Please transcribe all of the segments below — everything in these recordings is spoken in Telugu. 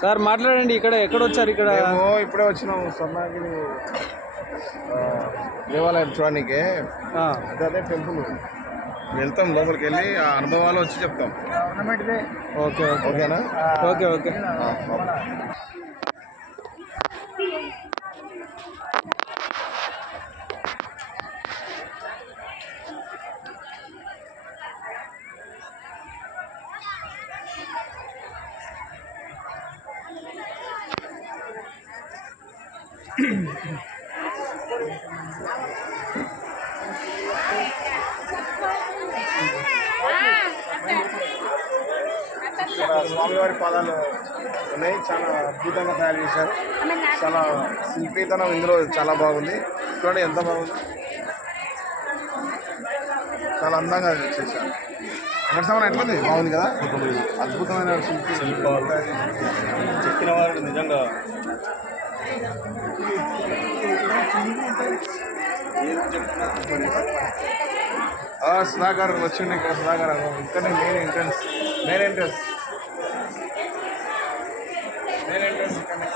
సార్ మాట్లాడండి ఇక్కడ ఎక్కడ వచ్చారు ఇక్కడ? ఇప్పుడే వచ్చినాము స్వర్ణగిరి ఆ, దేవాలయం చూడడానికి ఆ, అదే టెంపుల్. వెళ్తాం లోపలికి వెళ్ళి ఆ అనుభవాలు వచ్చి చెప్తాం. Okay okay. ఓకేనా? Okay okay. స్వామివారి పాదాలు ఉన్నాయి. చాలా అద్భుతంగా తయారు చేశారు. చాలా శిల్పీతనం ఇందులో చాలా బాగుంది. చూడండి ఎంత బాగుంది. చాలా అందంగా చేశారు. ఎక్కడ ఎట్లుంది? బాగుంది కదా? అద్భుతమైన శిల్పి చెప్పిన వారు నిజంగా సుధాకర్ వచ్చిండు ఇక్కడ సుధాకర్ ఇక్కడనే main entrance main entrance main entrance ఇక్కడనే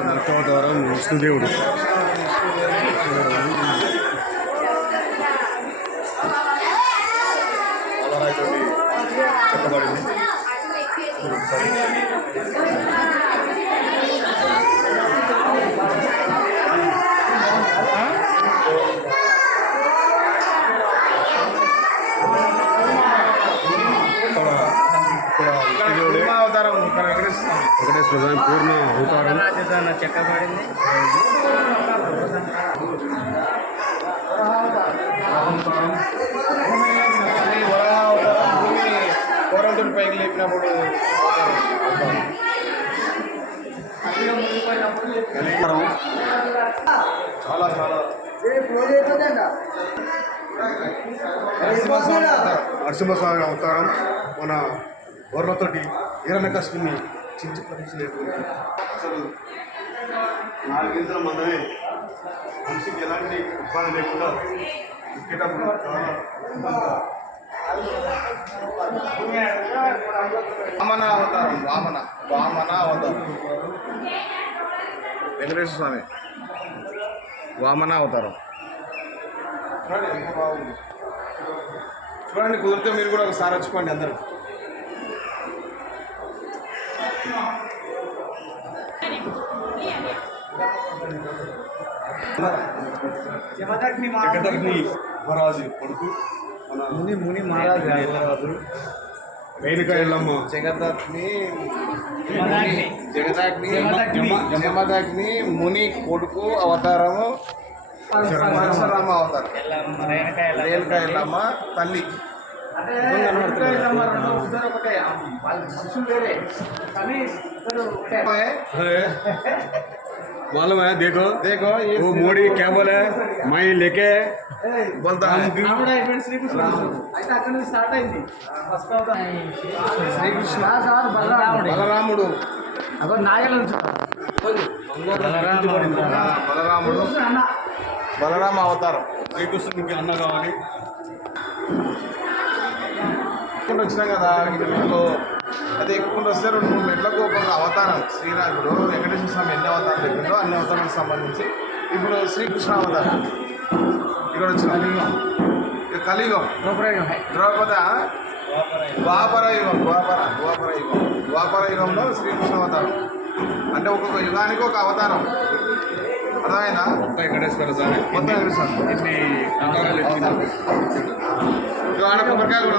నరకావతారం విష్ణుదేవుడు చెప్పబడింది ఇక్కడ పూర్ణ అవతారం ఇక్కడ వెంకటేశ్వర స్వామి వెంకటేశ్వర స్వామి పూర్ణ అవతారం చెక్కబడింది అవతారం. చాలా చాలా నరసింహస్వామి అవతారం. మన గొర్రెలతోటి హిరణ్యకశ్మిని చించి పరీక్షలేకుండా అసలు నాలుగింతల మందమే మనిషికి ఎలాంటి ఇబ్బంది లేకుండా ఎక్కేటప్పుడు చాలా వామన అవతారం వామన వామన అవతారం. వెంకటేశ్వర స్వామి వామన అవతారం. చూడండి కుదిరితే మీరు కూడా ఒకసారి వచ్చుకోండి అందరూ. జగదగ్ని మహారాజు కొడుకు. మన ముని మహారాజు రేణుక ఎల్లమ్మ. జగదగ్ని జమదగ్ని. జగదగ్ని జమదగ్ని. ముని కొడుకు అవతారము. పరశురామ అవతారం. రేణుక ఎల్లమ్మ. తల్లి. मालूम है देखो देखो ये वो मोड़ी क्या बोले मैं लेके बोलता है శ్రీకృష్ణ అయితే అక్కడ నుంచి స్టార్ట్ అయింది ఫస్ట్ శ్రీకృష్ణ బలరాముడు బలరాముడు అదో నాగల నుంచి బలరాముడు అన్న బలరామ అవతారం శ్రీకృష్ణునికి అన్న కావాలి ఎక్కుంటూ వచ్చినాం కదా ఇంట్లో అదే ఎక్కుంటూ వస్తే రెండు మూడు మెట్లకు ఒక అవతారం శ్రీరాముడు వెంకటేశ్వర స్వామి చెప్పిండో అన్ని అవతారాలకు సంబంధించి ఇప్పుడు శ్రీకృష్ణ అవతారం ఇక్కడ వచ్చిన కలియుగం. ద్రౌపద ద్వాపర యుగం ద్వాపర ద్వాపర యుగం ద్వాపర యుగంలో శ్రీకృష్ణ అవతారం అంటే ఒక్కొక్క యుగానికి ఒక అవతారం. అర్థమైందా? వెంకటేశ్వర స్వామి. మొత్తం ఎన్ని అవతారాలు ఎత్తిండు. ఇక ఆడ కొబ్బరికాయ కూడా